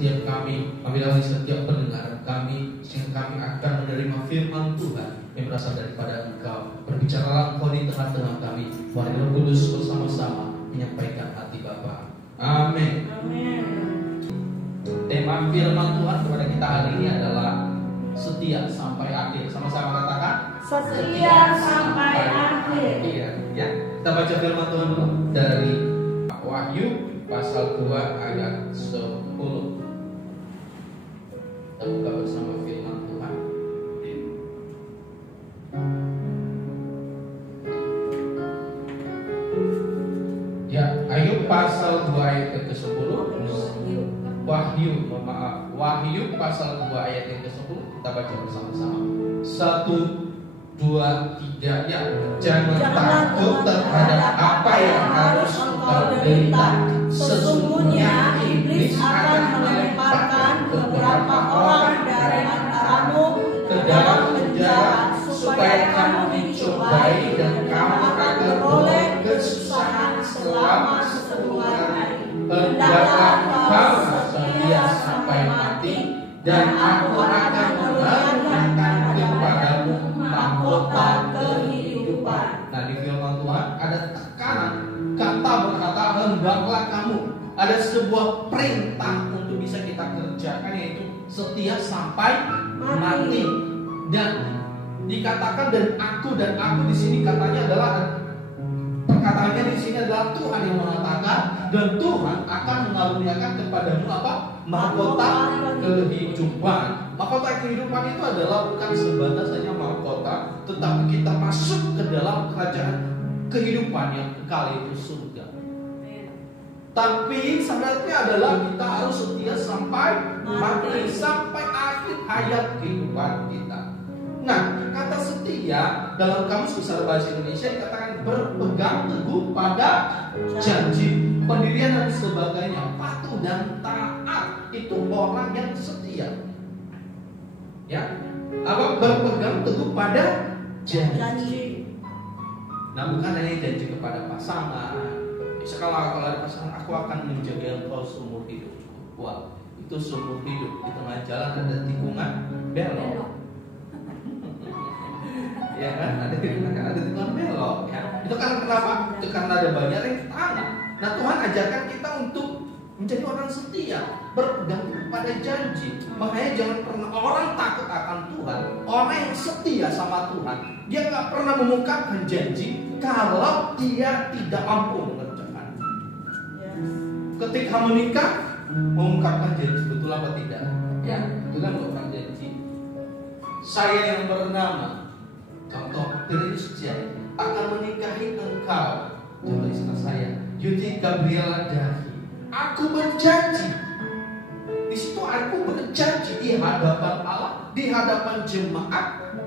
setiap kami, memberkati setiap pendengaran kami, sehingga kami akan menerima firman Tuhan yang berasal daripada Engkau. Berbicaralah Engkau di tengah-tengah kami. Mari Roh Kudus bersama-sama menyampaikan hati Bapa. Amin. Tema firman Tuhan kepada kita hari ini adalah setia sampai akhir. Sama-sama katakan setia sampai akhir. Iya, ya. Kita baca firman Tuhan dulu dari Wahyu pasal 2 ayat 10. Kita buka bersama firman Tuhan. Ya, Ayub pasal 2 ayat ke-10. Wahyu pasal 2 ayat yang ke-10. Kita baca bersama-sama. 1, 2, 3, ya. Jangan takut terhadap apa yang harus engkau derita. Sesungguhnya iblis akan melemparkan beberapa orang dari antaramu ke dalam penjara supaya kamu dicobai dan kamu akan beroleh kesusahan selama 10 hari. Hendaklah kau setia sampai mati, dan aku akan memberikan kepadamu mahkota kehidupan. Nah, di firman Tuhan ada tekanan, kata berkata hendaklah kamu. Ada sebuah perintah untuk bisa kita kerjakan, yaitu setia sampai mati. Dan dikatakan dan aku di sini katanya adalah, perkataannya di sini adalah Tuhan yang mengatakan, dan Tuhan akan mengaruniakan kepadamu apa? Mahkota kehidupan. Mahkota kehidupan itu adalah bukan sebatas hanya mahkota, tetapi kita masuk ke dalam kerajaan kehidupan yang kekal, itu surga. Tapi syaratnya adalah kita harus setia sampai mati, sampai akhir hayat kehidupan kita. Nah, kata setia dalam kamus besar bahasa Indonesia dikatakan berpegang teguh pada janji, pendirian dan sebagainya, patuh dan taat. Itu orang yang setia. Ya, apa? Berpegang teguh pada janji. Nah, bukan hanya janji kepada pasangan. Kalau ada pasangan, aku akan menjaga engkau seumur hidup. Wah, itu seumur hidup. Di tengah jalan ada tikungan belok. Ya kan, ada tikungan belok. Ya. Itu kan kenapa? Itu karena ada banyak rintangan. Nah, Tuhan ajarkan kita untuk menjadi orang setia, berpegang pada janji. Makanya jangan pernah orang takut akan Tuhan, orang yang setia sama Tuhan, dia nggak pernah mengungkapkan janji kalau dia tidak mampu mengerjakan. Ketika menikah, mengungkapkan janji, betul apa tidak? Ya, betul mengungkapkan janji. Saya yang bernama contoh Tirius Jai akan menikahi engkau, contoh istri saya Yudi Gabriela Dahi. Aku berjanji. Di situ aku berjanji di hadapan Allah, di hadapan jemaat,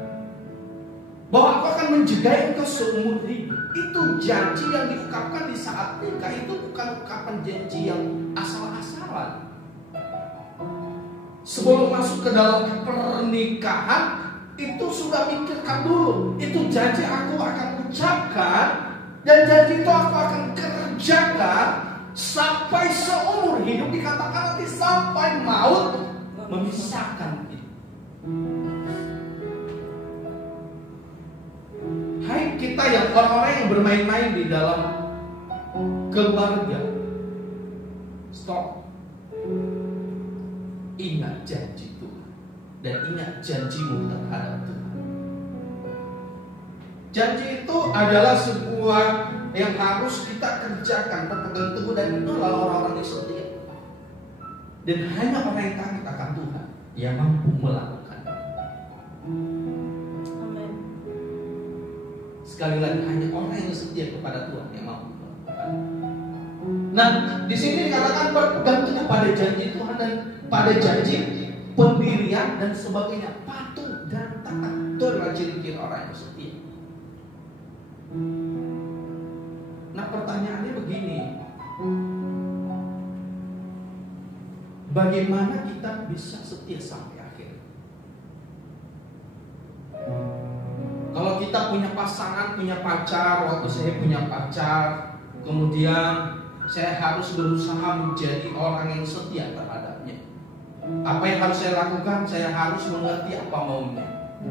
bahwa aku akan menjaga engkau seumur hidup. Itu janji yang diungkapkan di saat nikah. Itu bukan ungkapan janji yang asal-asalan. Sebelum masuk ke dalam pernikahan, itu sudah pikirkan dulu. Itu janji aku akan ucapkan, dan janji itu aku akan kerjakan sampai seumur hidup. Dikatakan nanti sampai maut memisahkan. Hai kita yang orang-orang yang bermain-main di dalam keluarga, stop. Ingat janji Tuhan dan ingat janjimu terhadap Tuhan. Janji itu adalah sebuah yang harus kita kerjakan, berpegang teguh, dan itu adalah orang-orang yang setia. Dan hanya orang yang takut akan Tuhan yang mampu melakukan. Sekali lagi, hanya orang yang setia kepada Tuhan yang mampu melakukan. Nah, di sini dikatakan berpegang teguh pada janji Tuhan dan pada janji pendirian dan sebagainya, patuh dan taat. Itu adalah ciri-ciri orang yang setia. Nah, pertanyaannya begini, bagaimana kita bisa setia sampai akhir? Kalau kita punya pasangan, punya pacar, waktu saya punya pacar, kemudian saya harus berusaha menjadi orang yang setia terhadapnya. Apa yang harus saya lakukan? Saya harus mengerti apa maunya.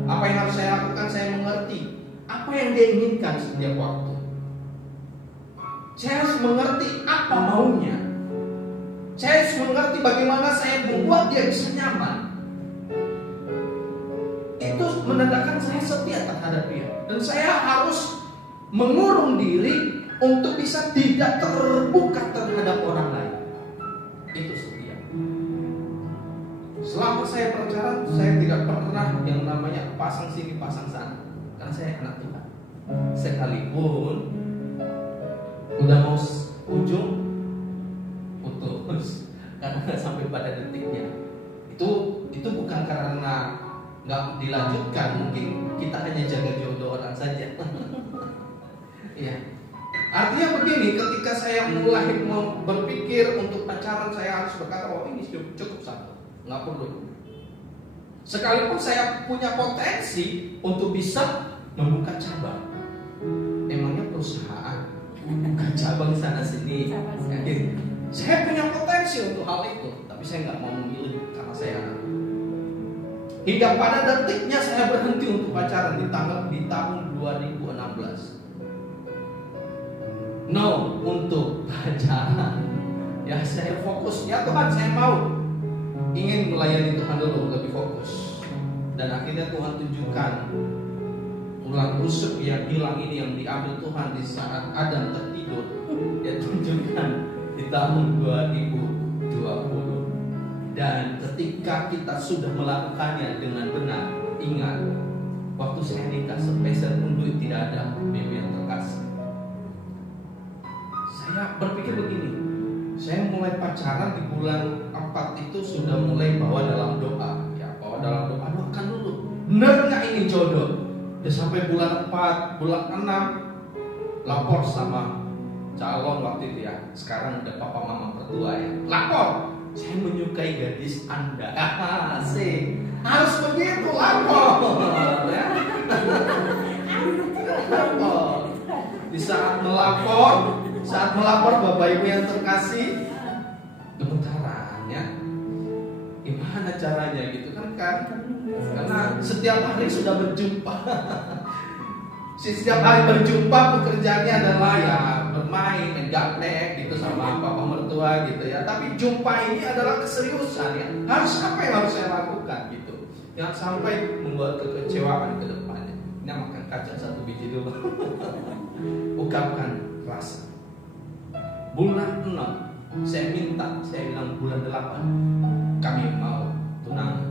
Apa yang harus saya lakukan? Saya mengerti apa yang dia inginkan setiap waktu. Saya harus mengerti apa maunya. Saya harus mengerti bagaimana saya membuat dia bisa nyaman. Itu menandakan saya setia terhadap dia. Dan saya harus mengurung diri untuk bisa tidak terbuka terhadap orang lain. Itu setia. Selama saya pacaran, saya tidak pernah yang namanya pasang sini pasang sana, karena saya anak Tuhan. Sekalipun udah mau ujung putus karena nggak sampai pada detiknya, itu bukan karena nggak dilanjutkan, mungkin kita hanya jaga jodoh orang saja. Ya. Artinya begini, ketika saya mulai berpikir untuk pacaran, saya harus berkata, oh ini cukup satu, nggak perlu. Sekalipun saya punya potensi untuk bisa membuka cabang, emangnya perusahaan buka cabang sana sini. Saya punya potensi untuk hal itu, tapi saya nggak mau memilih karena saya anak. Hingga pada detiknya saya berhenti untuk pacaran di tahun 2016. No untuk pacaran. Ya saya fokus. Ya Tuhan, saya mau ingin melayani Tuhan dulu, lebih fokus. Dan akhirnya Tuhan tunjukkan ulang rusuk yang hilang ini yang diambil Tuhan di saat Adam tertidur. Dia tunjukkan di tahun 2020. Dan ketika kita sudah melakukannya dengan benar, ingat, waktu saya nikah sepeser pun duit tidak ada, baby yang terkasih. Saya berpikir begini, saya mulai pacaran di bulan 4 itu sudah mulai bawa dalam doa. Ya, bawa dalam doa, doakan dulu, benar nggak ini jodoh? Ya sampai bulan 4, bulan 6 lapor sama calon waktu itu ya. Sekarang udah papa mama mertua ya. Lapor, saya menyukai gadis Anda. Asik, harus begitu lapor. Ya. Lapor. Di saat melapor Bapak Ibu yang terkasih, gemetaran ya. Gimana caranya gitu kan? Karena setiap hari sudah berjumpa. Setiap hari berjumpa, pekerjaannya adalah ya bermain, main gaplek gitu sama papa mertua gitu ya. Tapi jumpa ini adalah keseriusan ya. Harus apa yang harus saya lakukan gitu. Jangan sampai membuat kekecewaan ke depannya. Ini makan kaca 1 biji dulu. Ungkapkan rasa. Bulan 6 saya bilang bulan 8 kami mau tunangan.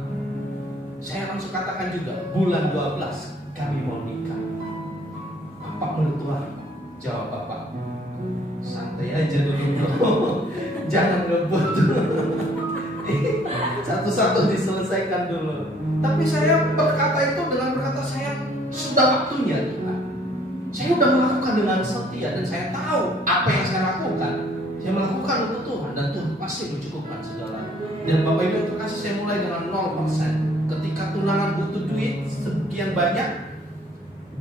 Saya langsung katakan juga bulan 12 kami mau nikah. Bapak mertua jawab bapak, santai aja dulu bro, jangan ngebut. Satu-satu diselesaikan dulu. Tapi saya berkata itu dengan berkata saya sudah waktunya Tuhan. Saya sudah melakukan dengan setia dan saya tahu apa yang saya lakukan. Saya melakukan untuk Tuhan dan Tuhan pasti mencukupkan segalanya. Dan Bapak Ibu yang terkasih, saya mulai dengan 0%. Ketika tunangan butuh duit sekian banyak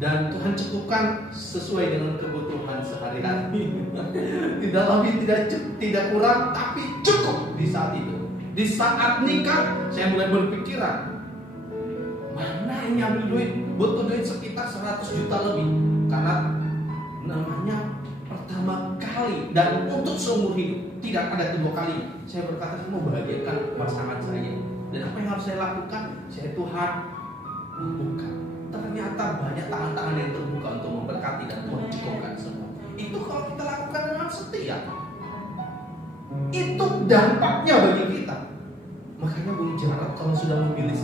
dan Tuhan cukupkan sesuai dengan kebutuhan sehari-hari. Tidak lebih, tidak kurang, tapi cukup di saat itu. Di saat nikah, saya mulai berpikiran, mana yang nyambil duit? Butuh duit sekitar 100 juta lebih. Karena namanya pertama kali dan untuk seumur hidup, tidak ada kedua kali. Saya berkata saya mau bahagiakan pasangan saya. Dan apa yang harus saya lakukan? Saya Tuhan membuka. Ternyata banyak tangan-tangan yang terbuka untuk memberkati dan Tuhan cukupkan semua. Itu kalau kita lakukan dengan setia, itu dampaknya bagi kita. Makanya Bung Jarod kalau sudah memilih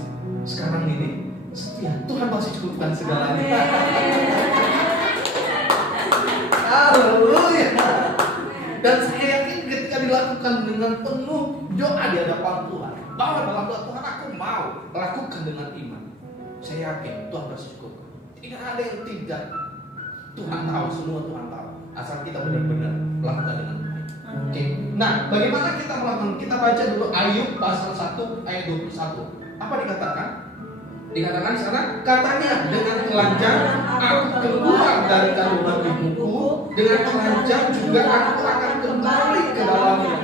sekarang ini setia, Tuhan pasti cukupkan segalanya. Haleluya. Dan saya yakin ketika dilakukan dengan penuh doa di hadapan Tuhan, bahwa dalam doa Tuhan aku mau lakukan dengan iman, saya yakin Tuhan pasti cukupkan. Tidak ada yang tidak. Tuhan tahu, semua Tuhan tahu. Asal kita benar-benar lakukan dengan baik. Oke. Nah, bagaimana kita melakukan? Kita baca dulu Ayub pasal 1 ayat 21. Apa dikatakan? Dikatakan di sana, katanya dengan telanjang aku keluar dari kandungan ibuku, dengan telanjang juga aku akan kembali ke dalamnya.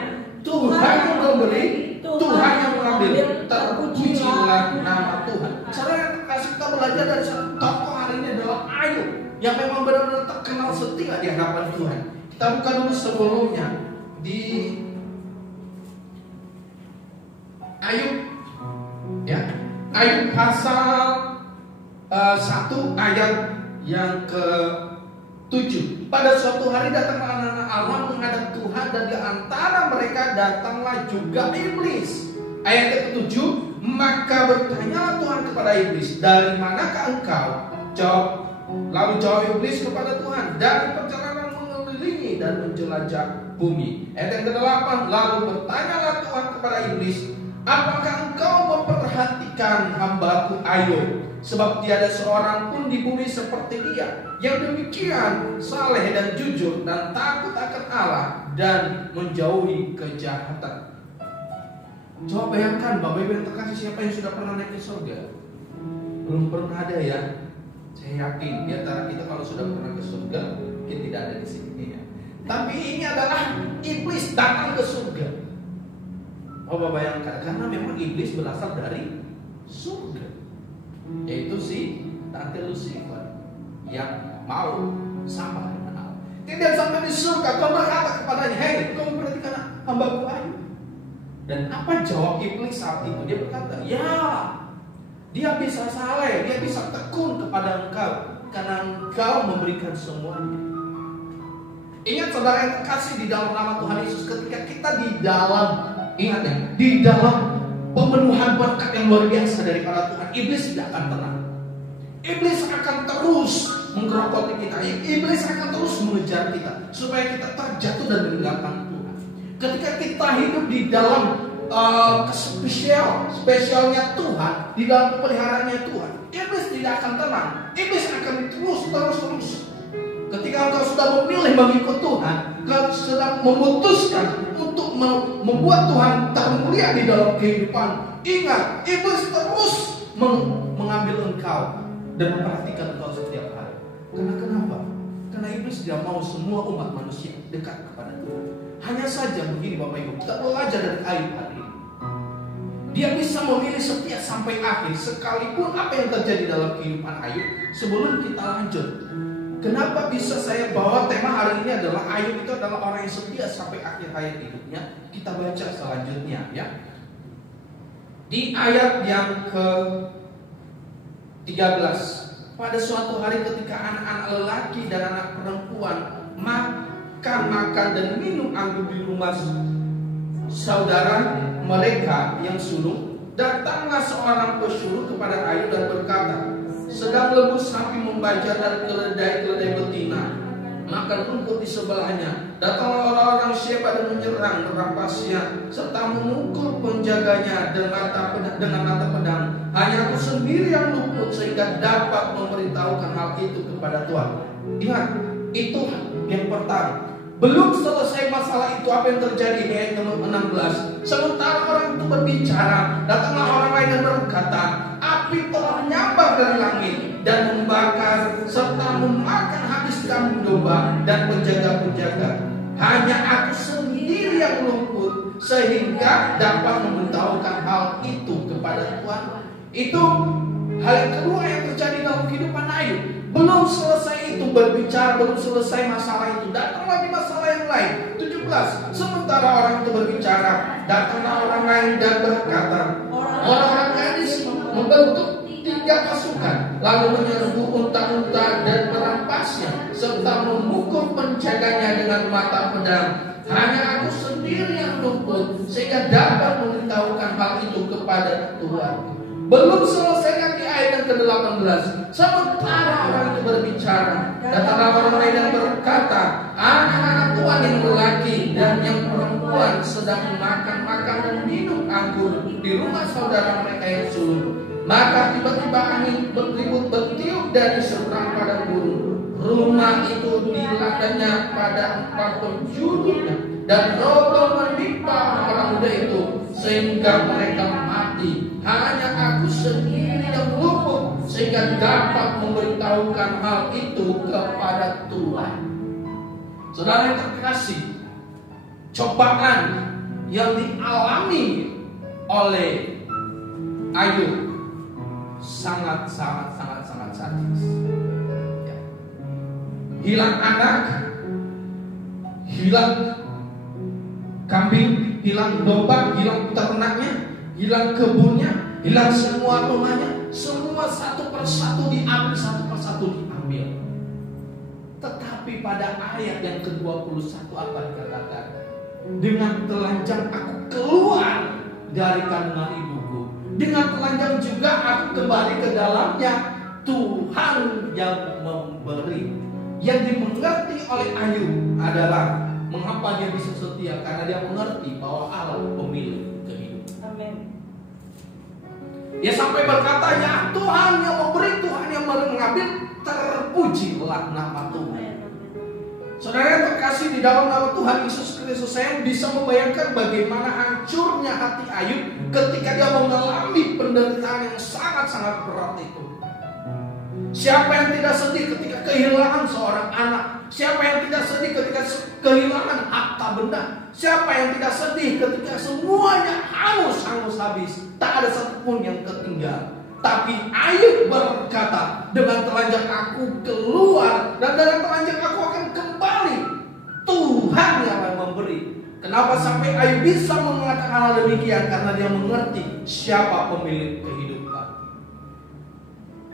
Tuhan yang memberi, Tuhan yang mengambil. belajar dari satu tokoh hari ini adalah Ayub, yang memang benar-benar terkenal setia di hadapan Tuhan. Kita buka dulu sebelumnya di Ayub, ya, Ayub pasal 1 ayat yang ke-7. Pada suatu hari datanglah anak-anak Allah menghadap Tuhan, dan di antara mereka datanglah juga iblis. Ayat yang ke-7, maka bertanyalah Tuhan kepada iblis, dari manakah engkau? Lalu jawab iblis kepada Tuhan, dari perjalanan mengelilingi dan menjelajah bumi. Ayat yang ke-8, lalu bertanyalah Tuhan kepada iblis, apakah engkau memperhatikan hambaku Ayub? Sebab tiada seorang pun di bumi seperti dia, yang demikian saleh dan jujur dan takut akan Allah dan menjauhi kejahatan. Coba bayangkan, Bapak Ibu yang terkasih, siapa yang sudah pernah naik ke surga? Belum pernah ada ya. Saya yakin di antara kita kalau sudah pernah ke surga, mungkin tidak ada di sini ya. Tapi ini adalah iblis datang ke surga. Coba bayangkan, karena memang iblis berasal dari surga, yaitu si Tante Lucifer yang mau sama dengan Allah. Tidak sampai di surga, kau berkata kepadanya, hei, kau memperhatikan hambaku Ayub. Dan apa jawab iblis saat itu? Dia berkata, ya, dia bisa saleh, dia bisa tekun kepada engkau, karena engkau memberikan semuanya. Ingat saudara yang terkasih, di dalam nama Tuhan Yesus, ketika kita di dalam, ingat ya, di dalam pemenuhan berkat yang luar biasa daripada Tuhan, iblis tidak akan tenang. Iblis akan terus menggerogoti kita. Iblis akan terus mengejar kita supaya kita terjatuh dan meninggalkan Tuhan. Ketika kita hidup di dalam spesialnya Tuhan, di dalam pemeliharaannya Tuhan, iblis tidak akan tenang. Iblis akan terus. Ketika engkau sudah memilih mengikut Tuhan, engkau sudah memutuskan untuk membuat Tuhan termulia di dalam kehidupan, ingat, iblis terus mengambil engkau dan memperhatikan engkau setiap hari. Karena kenapa? Karena iblis tidak mau semua umat manusia dekat kepada Tuhan. Hanya saja begini Bapak Ibu, kita belajar dari Ayub hari ini. Dia bisa memilih setia sampai akhir, sekalipun apa yang terjadi dalam kehidupan Ayub. Sebelum kita lanjut, kenapa bisa saya bawa tema hari ini adalah Ayub itu adalah orang yang setia sampai akhir hayat hidupnya. Kita baca selanjutnya ya. Di ayat yang ke-13, pada suatu hari ketika anak-anak lelaki dan anak perempuan makan dan minum anggur di rumah saudara mereka yang sulung, datanglah seorang pesuruh kepada Ayub dan berkata, sedang lembu sapi membajak dan keledai betina makan rumput di sebelahnya. Datanglah orang-orang Sheba dan menyerang, merampasnya, serta memukul penjaganya dengan mata pedang. Hanya aku sendiri yang luput sehingga dapat memberitahukan hal itu kepada Tuhan. Ingat, itu yang pertama. Belum selesai masalah itu, apa yang terjadi di ayat nomor 16. Sementara orang itu berbicara, datanglah orang lain dan berkata, api telah menyambar dari langit dan membakar serta memakan habis kambing domba dan penjaga-penjaga. Hanya aku sendiri yang luput sehingga dapat memberitahukan hal itu kepada Tuhan. Itu hal yang kedua yang terjadi dalam kehidupan Ayub. Belum selesai itu berbicara, belum selesai masalah itu, datang lagi masalah yang lain. 17. Sementara orang itu berbicara, datanglah orang lain dan berkata, orang-orang Kadis membentuk 3 pasukan, lalu menyerbu unta-unta dan merampasnya, serta memukul penjaganya dengan mata pedang. Hanya aku sendiri yang luput sehingga dapat memberitahukan hal itu kepada Tuhan. Belum selesai lagi ayat yang ke-18. Sementara orang itu berbicara, datanglah orang lain yang berkata, anak-anak Tuhan yang lelaki dan yang perempuan sedang makan dan minum anggur di rumah saudara mereka yang sulung. Maka tiba-tiba angin bertiup dari seberang padang gurun. Rumah itu diladanya pada 4 penjulunya, dan roboh menimpa orang muda itu sehingga mereka mati. Hanya aku sendiri yang luput sehingga dapat memberitahukan hal itu kepada Tuhan. Saudara yang terkasih, cobaan yang dialami oleh Ayub sangat sadis. Ya. Hilang anak, hilang kambing, hilang domba, hilang ternaknya, hilang kebunnya, hilang semua rumahnya, semua satu persatu diambil. Tetapi pada ayat yang ke-21 apa dikatakan? Dengan telanjang aku keluar dari kandungan ibuku, dengan telanjang juga aku kembali ke dalamnya. Tuhan yang memberi. Yang dimengerti oleh Ayub adalah mengapa dia bisa setia, karena dia mengerti bahwa Allah pemilik kehidupan. Amin. Dia sampai berkata, ya Tuhan yang memberi, Tuhan yang mengambil, terpujilah nama Tuhan. Saudara yang terkasih di dalam nama Tuhan Yesus Kristus, saya bisa membayangkan bagaimana hancurnya hati Ayub ketika dia mengalami penderitaan yang sangat berat itu. Siapa yang tidak sedih ketika kehilangan seorang anak? Siapa yang tidak sedih ketika kehilangan harta benda? Siapa yang tidak sedih ketika semuanya hangus habis, tak ada satupun yang ketinggalan? Tapi Ayub berkata, dengan telanjang aku keluar dan dengan telanjang aku akan kembali. Tuhan yang akan memberi. Kenapa sampai Ayub bisa mengatakan hal demikian? Karena dia mengerti siapa pemilik kehidupan.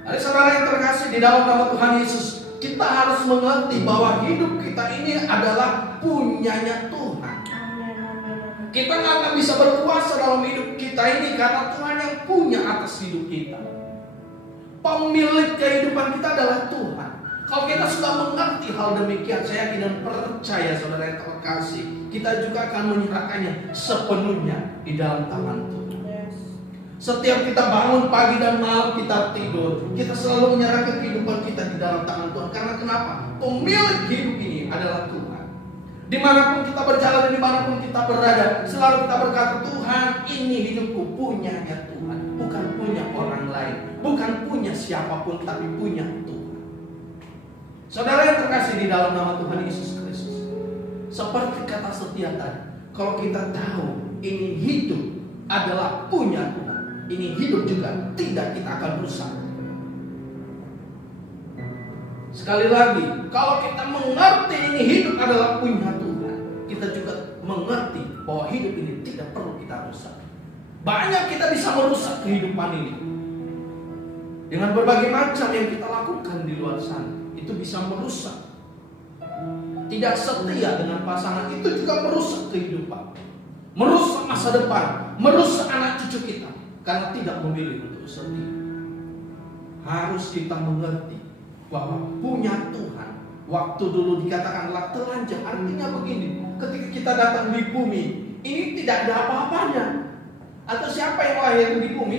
Ada saudara yang terkasih di dalam nama Tuhan Yesus, kita harus mengerti bahwa hidup kita ini adalah punyanya Tuhan. Kita nggak akan bisa berkuasa dalam hidup kita ini karena Tuhan yang punya atas hidup kita. Pemilik kehidupan kita adalah Tuhan. Kalau kita sudah mengerti hal demikian, saya yakin dan percaya saudara yang terkasih, kita juga akan menyerahkannya sepenuhnya di dalam tangan Tuhan. Setiap kita bangun pagi dan malam kita tidur, kita selalu menyerahkan kehidupan kita di dalam tangan Tuhan. Karena kenapa? Pemilik hidup ini adalah Tuhan. Dimanapun kita berjalan dan dimanapun kita berada, selalu kita berkata, Tuhan, ini hidupku punyanya Tuhan, bukan punya orang lain, bukan punya siapapun, tapi punya Tuhan. Saudara yang terkasih di dalam nama Tuhan Yesus Kristus, seperti kata setia tadi, kalau kita tahu ini hidup adalah punya Tuhan, ini hidup juga tidak kita akan rusak. Sekali lagi, kalau kita mengerti ini hidup adalah punya Tuhan, kita juga mengerti bahwa hidup ini tidak perlu kita rusak. Banyak kita bisa merusak kehidupan ini dengan berbagai macam yang kita lakukan di luar sana. Itu bisa merusak. Tidak setia dengan pasangan itu juga merusak kehidupan, merusak masa depan, merusak anak cucu kita karena tidak memilih untuk setia. Harus kita mengerti bahwa punya Tuhan. Waktu dulu dikatakanlah telanjang, artinya begini, ketika kita datang di bumi ini tidak ada apa-apanya. Atau siapa yang lahir di bumi,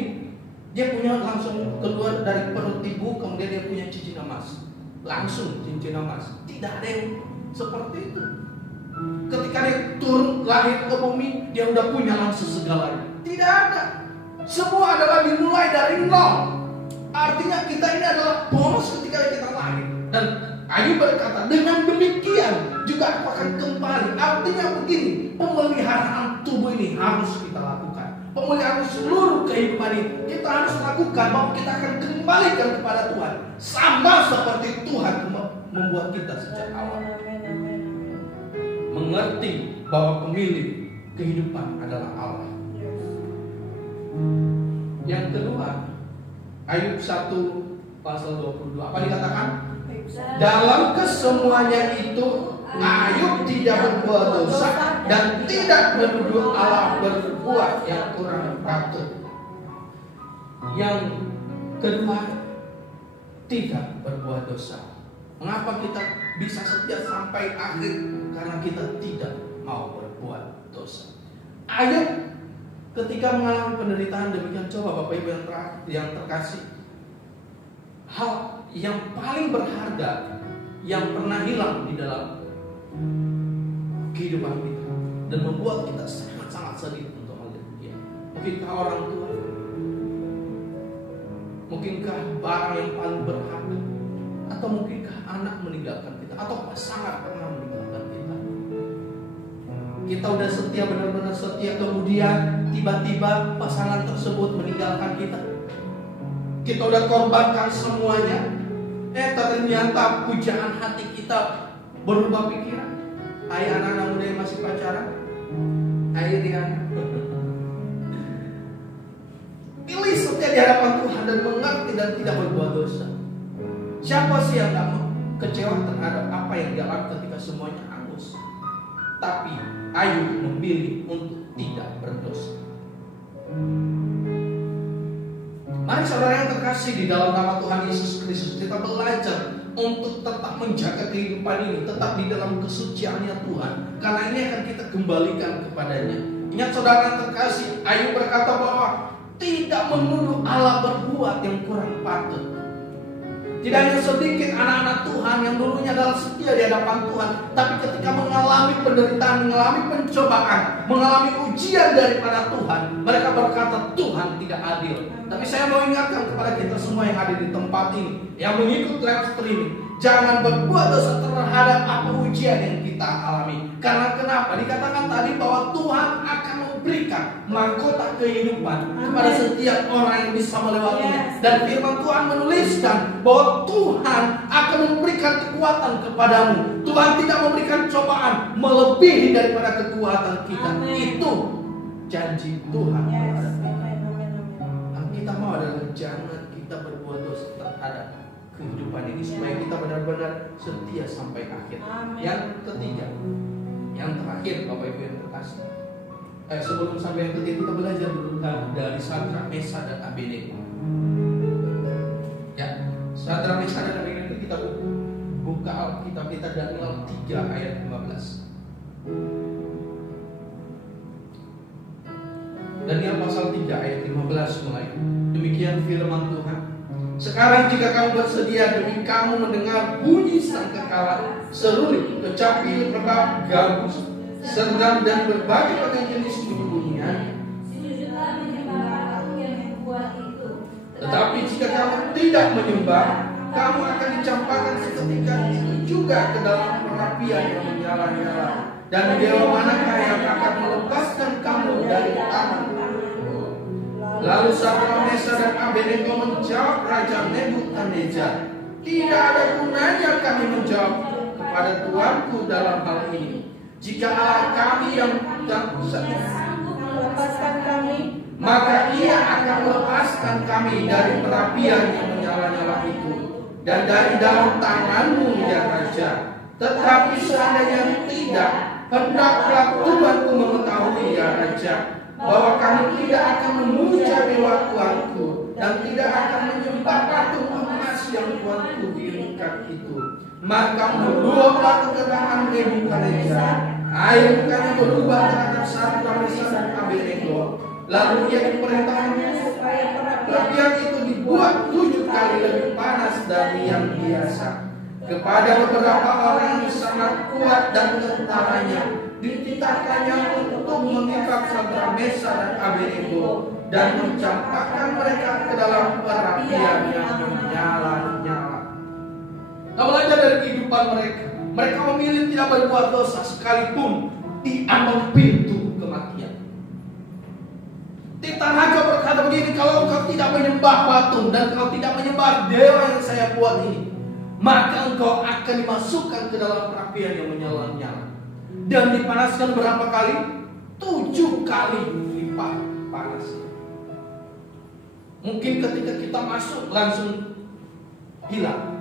dia punya langsung keluar dari perut ibu, kemudian dia punya cincin emas, langsung cincin emas. Tidak ada yang seperti itu. Ketika dia turun lahir ke bumi, dia udah punya langsung segalanya. Tidak ada. Semua adalah dimulai dari nol. Artinya kita ini adalah bonus ketika kita lahir. Dan Ayub berkata, dengan demikian juga aku akan kembali. Artinya begini, pemeliharaan tubuh ini harus kita lakukan. Pemeliharaan seluruh kehidupan ini kita harus lakukan, bahwa kita akan kembalikan kepada Tuhan, sama seperti Tuhan membuat kita sejak awal. Mengerti bahwa pemilik kehidupan adalah Allah. Yang kedua, Ayub 1 pasal 22. Apa dikatakan? Dalam kesemuanya itu Ayub tidak berbuat dosa dan tidak menuduh Allah berbuat yang kurang patut. Yang kedua, tidak berbuat dosa. Mengapa kita bisa setia sampai akhir? Karena kita tidak mau berbuat dosa. Ayub ketika mengalami penderitaan demikian, coba Bapak Ibu yang terkasih, hal yang paling berharga yang pernah hilang di dalam kehidupan kita dan membuat kita sangat sedih untuk melihat dia. Mungkinkah orang tua? Mungkinkah barang yang paling berharga? Atau mungkinkah anak meninggalkan kita? Atau pasangan pernah meninggalkan kita? Kita udah setia, benar-benar setia, kemudian tiba-tiba pasangan tersebut meninggalkan kita. kita udah korbankan semuanya, ternyata pujaan hati kita berubah pikiran. Hai anak-anak muda yang masih pacaran, hai Diana, pilih setia di hadapan Tuhan dan mengerti dan tidak berbuat dosa. Siapa sih yang gak mau kecewa terhadap apa yang dialami ketika semuanya hangus? Tapi ayo memilih untuk tidak berdosa. Mari saudara yang terkasih di dalam nama Tuhan Yesus Kristus, kita belajar untuk tetap menjaga kehidupan ini, tetap di dalam kesuciannya Tuhan, karena ini akan kita kembalikan kepadanya. Ingat saudara yang terkasih, Ayub berkata bahwa tidak menuduh Allah berbuat yang kurang patut. Tidak hanya sedikit anak-anak Tuhan yang dulunya adalah setia di hadapan Tuhan, tapi ketika mengalami penderitaan, mengalami pencobaan, mengalami ujian daripada Tuhan, mereka berkata Tuhan tidak adil. Tapi saya mau ingatkan kepada kita semua yang ada di tempat ini, yang mengikut live streaming, jangan berbuat dosa terhadap apa ujian yang kita alami. Karena kenapa? Dikatakan tadi bahwa Tuhan akan memberikan mahkota kehidupan kepada setiap orang yang bisa melewatinya. Dan firman Tuhan menuliskan bahwa Tuhan akan memberikan kekuatan kepadamu. Tuhan tidak memberikan cobaan melebihi daripada kekuatan kita. Itu janji Tuhan. Yang kita mau adalah jangan kita berbuat dosa terhadap kehidupan ini, supaya kita benar-benar setia sampai akhir. Yang ketiga, yang terakhir, Bapak Ibu yang terkasih, sebelum sampai yang ketiga, kita belajar dulu dari Sadrak, Mesak, dan Abednego. Ya, Sadrak, Mesak, dan Abednego kita buka Alkitab kita Daniel 3 ayat 15. Daniel pasal 3 ayat 15 mulai. Demikian firman Tuhan. Sekarang jika kamu bersedia demi kamu mendengar bunyi sangkakala, seruling, kecapi, rebab, gabus, serdam, dan berbagai jenis bunyi-bunyian. Tetapi jika kamu tidak menyembah, kamu akan dicampakkan seketika itu juga ke dalam perapian yang menyala-nyala. Dan dewa manakah yang akan melepaskan kamu dari tangan? Lalu Sadrak, Mesak, dan Abednego menjawab Raja Nebukadnezar, tidak ada gunanya kami menjawab kepada Tuanku dalam hal ini. Jika Allah kami yang tidak sanggup melepaskan kami, maka Ia akan melepaskan kami dari perapian yang menyala-nyala itu dan dari dalam tanganmu ya Raja. Tetapi seandainya tidak, hendaklah Tuanku mengetahui ya Raja, bahwa kamu tidak akan memuja dewa Tuanku dan tidak akan menyembah patung emas yang Tuanku dirikan itu. Maka meluaplah ketegangan Nebukadnezar, air mukanya berubah terhadap Sadrak, Mesak, dan Abednego. Lalu ia diperintahkan supaya perapian itu dibuat 7 kali lebih panas dari yang biasa. Kepada beberapa orang yang sangat kuat dan tentaranya dititahkannya untuk mengikat Sadrak, Mesak, dan Abednego dan mencampakkan mereka ke dalam perapian yang menyala-nyala. Kita belajar dari kehidupan mereka. Mereka memilih tidak berbuat dosa sekalipun di ambang pintu kematian. Titan Raja berkata begini, kalau engkau tidak menyembah patung dan engkau tidak menyembah dewa yang saya buat ini, maka engkau akan dimasukkan ke dalam perapian yang menyala-nyala. Dan dipanaskan berapa kali? 7 kali lipat panasnya. Mungkin ketika kita masuk langsung hilang.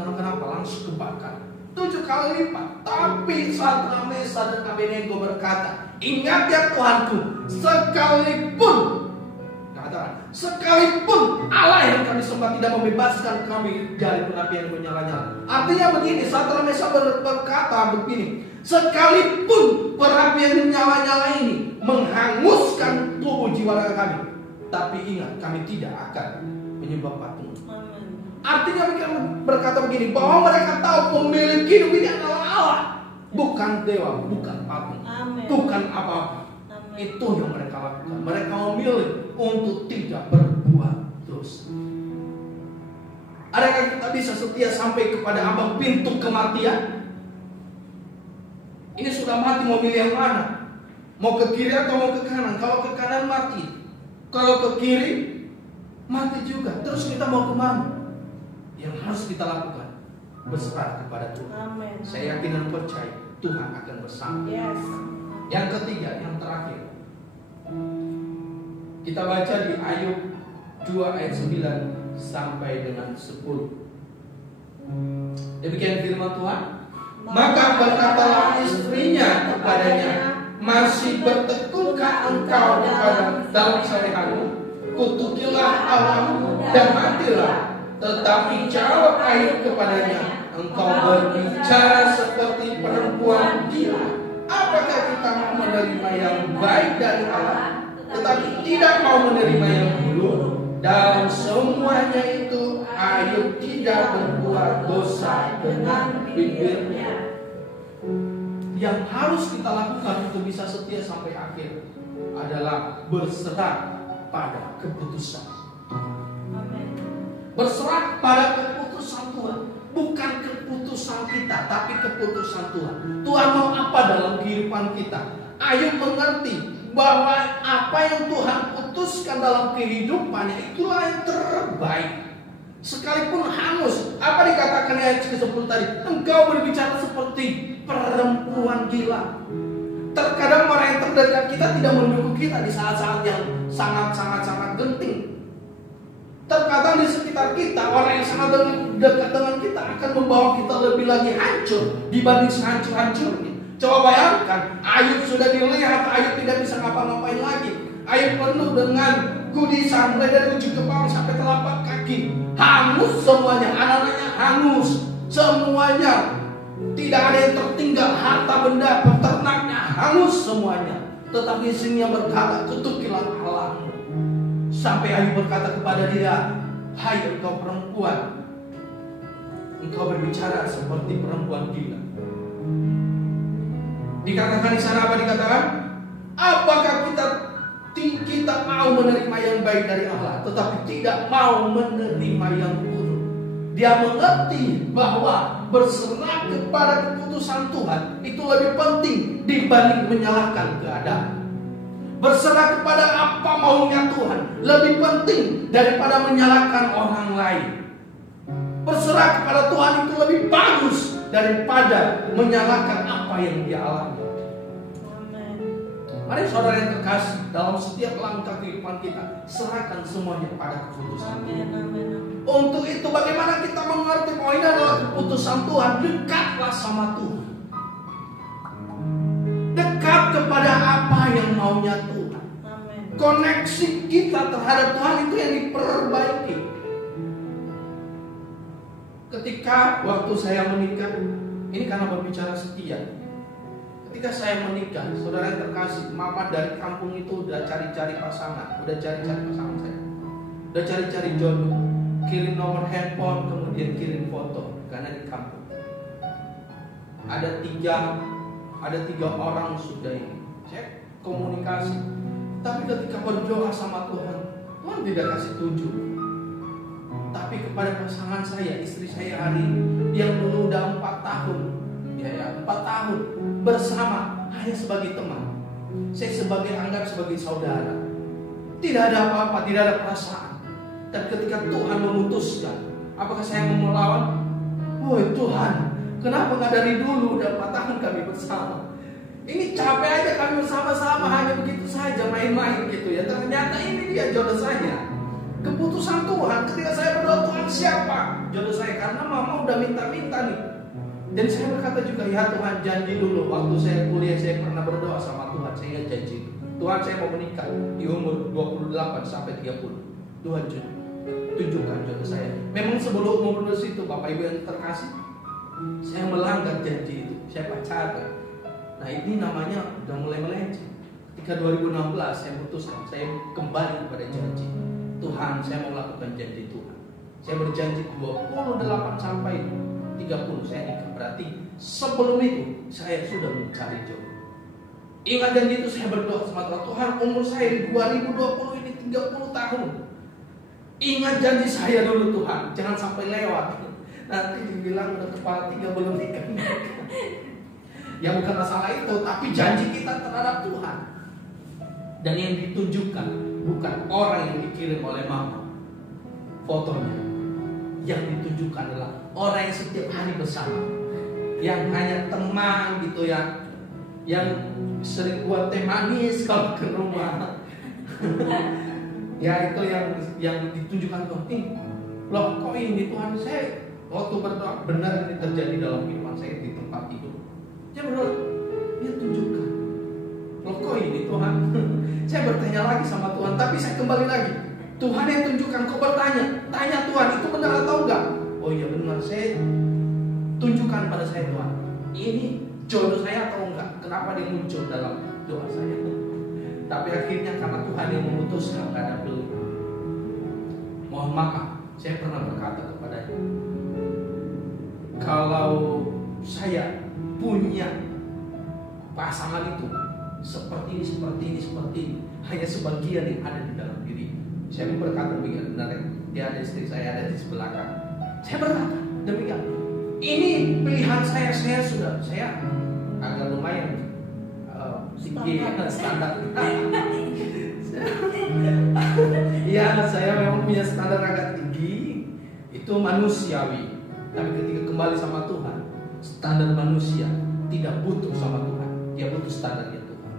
Kenapa? Langsung kebakar. 7 kali lipat. Tapi Sadrak, Mesak, dan Abednego berkata, ingat ya Tuhanku, sekalipun Allah yang kami sembah tidak membebaskan kami dari perapian yang menyala-nyala. Artinya begini, Sadrak, Mesak berkata begini, sekalipun perapian yang menyala-nyala ini menghanguskan tubuh jiwa raga kami, tapi ingat, kami tidak akan menyembah patung. Artinya mereka berkata begini, bahwa mereka tahu pemilik hidup ini adalah Allah, bukan dewa, bukan patung, bukan apa-apa. Itu yang mereka lakukan. Mereka memilih untuk tidak berbuat dosa. Adakah kita bisa setia sampai kepada ambang pintu kematian? Ini sudah mati, mau milih yang mana? Mau ke kiri atau mau ke kanan? Kalau ke kanan mati, kalau ke kiri mati juga. Terus kita mau kemana? Yang harus kita lakukan berserah kepada Tuhan. Amin. Saya yakin dan percaya Tuhan akan bersama. Yes. Yang ketiga, yang terakhir, kita baca di Ayub 2 ayat 9 sampai dengan 10. Demikian firman Tuhan. Maka berkatalah istrinya kepadanya, masih bertekunkah engkau kepada dalam salehanmu? Kutukilah Allahmu dan matilah. Tetapi jawab Ayub kepadanya, engkau berbicara seperti perempuan gila. Apakah kita mau menerima yang baik dari Allah, tetapi tidak mau menerima yang buruk? Dalam semuanya itu Ayub tidak berbuat dosa dengan bibirnya. Yang harus kita lakukan untuk bisa setia sampai akhir adalah berserah pada keputusan. Berserah pada keputusan Tuhan. Bukan keputusan kita, tapi keputusan Tuhan. Tuhan mau apa dalam kehidupan kita? Ayub mengerti bahwa apa yang Tuhan putuskan dalam kehidupannya itulah yang terbaik. Sekalipun hangus, apa dikatakan di ayat ke-10 tadi? Engkau berbicara seperti perempuan gila. Terkadang orang yang terdekat kita tidak mendukung kita di saat-saat yang sangat genting. Terkadang di sekitar kita orang yang sangat dekat dengan kita akan membawa kita lebih lagi hancur dibanding sehancur-hancurnya. Coba bayangkan, Ayub sudah dilihat, Ayub tidak bisa ngapa-ngapain lagi. Ayub penuh dengan kudisan, mulai dari ujung kepala sampai telapak kaki. Hangus semuanya, anak-anaknya hangus semuanya. Tidak ada yang tertinggal, harta benda, peternaknya hangus semuanya. Tetapi istrinya berkata, kutukilah Allahmu. Sampai Ayub berkata kepada dia, hai engkau perempuan, engkau berbicara seperti perempuan gila. Dikatakan di sana apa dikatakan? Apakah kita mau menerima yang baik dari Allah, tetapi tidak mau menerima yang buruk? Dia mengerti bahwa berserah kepada keputusan Tuhan itu lebih penting dibanding menyalahkan keadaan. Berserah kepada apa maunya Tuhan lebih penting daripada menyalahkan orang lain. Berserah kepada Tuhan itu lebih bagus daripada menyalahkan apa yang dia alami. Mari saudara yang terkasih, dalam setiap langkah kehidupan kita, serahkan semuanya pada keputusan Tuhan. Untuk itu bagaimana kita mengerti bahwa ini adalah keputusan Tuhan? Dekatlah sama Tuhan. Dekat kepada apa yang maunya Tuhan. Koneksi kita terhadap Tuhan itu yang diperbaiki. Ketika waktu saya menikah, ini karena berbicara setia. Ketika saya menikah, saudara yang terkasih, mama dari kampung itu udah cari-cari pasangan, saya, udah cari-cari jodoh, kirim nomor handphone, kemudian kirim foto, karena di kampung ada tiga orang sudah ini. Saya komunikasi, tapi ketika berdoa sama Tuhan, Tuhan tidak kasih tunjuk. Tapi kepada pasangan saya, istri saya hari ini, yang dulu udah 4 tahun, 4 tahun bersama hanya sebagai teman. Saya anggap sebagai saudara. Tidak ada apa-apa, tidak ada perasaan. Dan ketika Tuhan memutuskan, apakah saya mau melawan? Woi Tuhan, kenapa nggak dari dulu? Udah 4 tahun kami bersama. Ini capek aja kami bersama-sama, hanya begitu saja main-main gitu ya. Ternyata ini dia jodoh saya. Keputusan Tuhan. Ketika saya berdoa, Tuhan siapa jodoh saya? Karena mama udah minta-minta nih. Dan saya berkata juga, ya Tuhan janji dulu. Waktu saya kuliah saya pernah berdoa sama Tuhan. Saya janji, Tuhan saya mau menikah di umur 28 sampai 30. Tuhan tunjukkan jodoh saya. Memang sebelum umur itu Bapak Ibu yang terkasih, saya melanggar janji itu. Saya pacaran. Nah ini namanya udah mulai melenceng. Ketika 2016 saya putuskan, saya kembali kepada janji. Tuhan, saya mau lakukan janji Tuhan. Saya berjanji 28 sampai 30 saya nikah. Berarti sebelum itu saya sudah mencari jodoh. Ingat janji itu, saya berdoa sama Tuhan. Tuhan, umur saya di 2020 ini 30 tahun. Ingat janji saya dulu Tuhan, jangan sampai lewat. Nanti dibilang udah kepala 3 belum nikah. Ya bukan masalah itu, tapi janji kita terhadap Tuhan. Dan yang ditunjukkan bukan orang yang dikirim oleh mama, fotonya. Yang ditunjukkan adalah orang yang setiap hari bersama, yang hanya teman gitu ya, yang sering buat teh manis kalau ke rumah. Ya itu yang ditunjukkan Tuhan. Loh kok ini Tuhan, saya waktu berdoa benar ini terjadi dalam kehidupan saya di tempat itu. Ya benar, dia tunjukkan. Loh kok ini Tuhan? Saya bertanya lagi sama Tuhan, tapi saya kembali lagi. Tuhan yang tunjukkan, kok bertanya? Tanya Tuhan, itu benar atau enggak? Oh iya benar, saya tunjukkan pada saya Tuhan. Ini jodoh saya atau enggak? Kenapa dia muncul dalam doa saya? Tapi akhirnya karena Tuhan yang memutuskan, karena belum. Mohon maaf, saya pernah berkata kepadanya, kalau saya punya pasangan itu seperti ini, hanya sebagian yang ada di dalam diri. Saya berkata demikian, benar dia ada istri saya ada di sebelah kanan. Saya berkata demikian. Ini pilihan saya agak lumayan tinggi standar. Ya saya memang punya standar agak tinggi, itu manusiawi. Tapi ketika kembali sama Tuhan, standar manusia tidak butuh sama Tuhan, dia butuh standarnya Tuhan.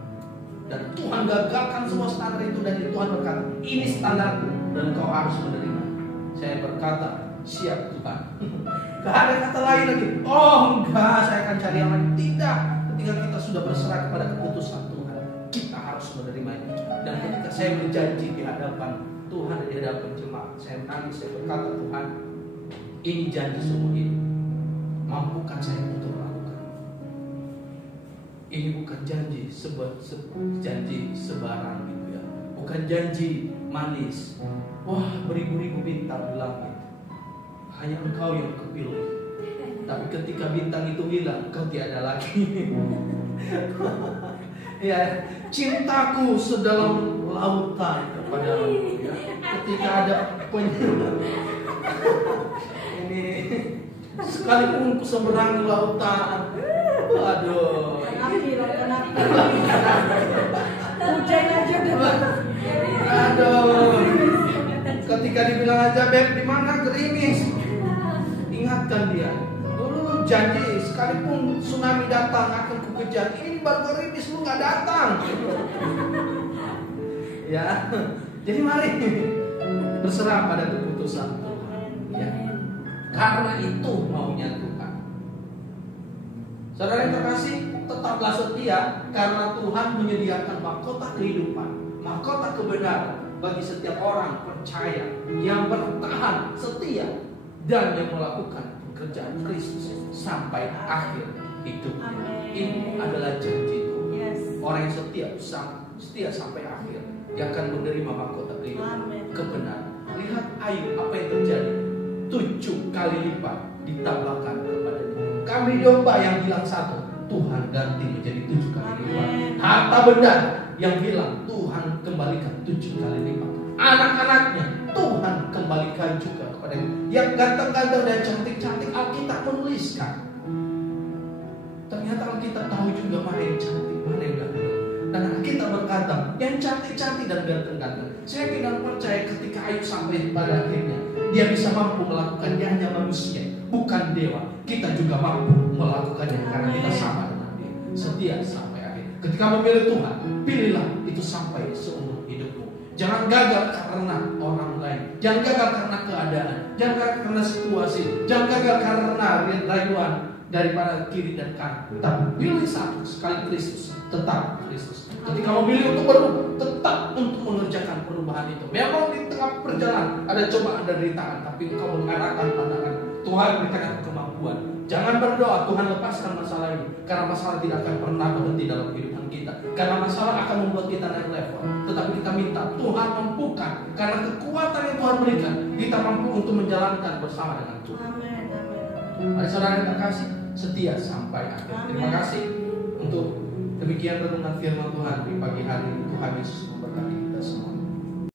Dan Tuhan gagalkan semua standar itu, dan Tuhan berkata, ini standarku dan kau harus menerima. Saya berkata, siap Tuhan. Gak ada kata lain lagi. Oh enggak, saya akan cari yang lain. Tidak. Ketika kita sudah berserah kepada keputusan Tuhan, kita harus menerimanya. Dan ketika saya berjanji di hadapan Tuhan, di hadapan jemaat, saya menangis, saya berkata, Tuhan, ini janji seumur hidup. Mampukan saya untuk melakukan. Ini bukan janji janji sebarang gitu ya. Bukan janji manis. Wah, beribu-ribu bintang di langit. Hanya engkau yang kepilih. Tapi ketika bintang itu hilang, engkau tiada lagi. Ya, cintaku sedalam lautan kepadamu. Ya. Ketika ada ini sekalipun ku seberangi lautan, aduh. Hujan aja Aduh. Ketika dibilang aja, Beb, di mana gerimis? Ingatkan dia. Dulu janji sekalipun tsunami datang akan ku kejar. Ini baru gerimis, lu nggak datang. Ya, jadi mari berserah pada keputusan Tuhan. Ya, karena itu maunya Tuhan. Saudara yang terkasih, tetaplah setia karena Tuhan menyediakan mahkota kehidupan, mahkota kebenaran bagi setiap orang percaya yang bertahan setia dan yang melakukan pekerjaan Kristus sampai akhir hidupnya. Ini adalah janji Tuhan. Orang yang setia sampai akhir, dia akan menerima mahkota kehidupan, kebenaran. Lihat Ayub, apa yang terjadi? 7 kali lipat ditambahkan kepadanya. Kambing domba yang hilang 1, Tuhan ganti menjadi 7 kali lipat. Harta benda yang hilang, Tuhan kembalikan 7 kali lipat. Anak-anaknya Tuhan kembalikan juga kepadanya. Yang ganteng-ganteng dan cantik-cantik, Alkitab menuliskan. Ternyata Alkitab tahu juga mana yang cantik, mana yang ganteng. Dan Alkitab berkata, yang cantik-cantik dan ganteng-ganteng. Saya tidak percaya ketika Ayub sampai pada akhirnya, dia bisa mampu melakukannya, hanya manusia, bukan dewa. Kita juga mampu melakukannya karena kita sama dengan dia. Setia sampai akhir. Ketika memilih Tuhan, pilihlah itu sampai seumur hidupmu. Jangan gagal karena orang lain. Jangan gagal karena keadaan. Jangan gagal karena situasi. Jangan gagal karena rayuan daripada kiri dan kanan. Tapi pilih satu sekali Kristus, tetap Kristus. Ketika memilih untuk berubah, tetap untuk mengerjakan perubahan itu. Memang di tengah perjalanan ada cobaan dan rintangan, tapi engkau mengarahkan pandangan Tuhan, berikan kemampuan. Jangan berdoa Tuhan lepaskan masalah ini, karena masalah tidak akan pernah berhenti dalam kehidupan kita. Karena masalah akan membuat kita naik level. Tetapi kita minta Tuhan mampukan, karena kekuatan yang Tuhan berikan, kita mampu untuk menjalankan bersama dengan Tuhan. Mari saudara yang terkasih, setia sampai akhir. Terima kasih untuk demikian renungan firman Tuhan di pagi hari ini. Tuhan Yesus memberkati.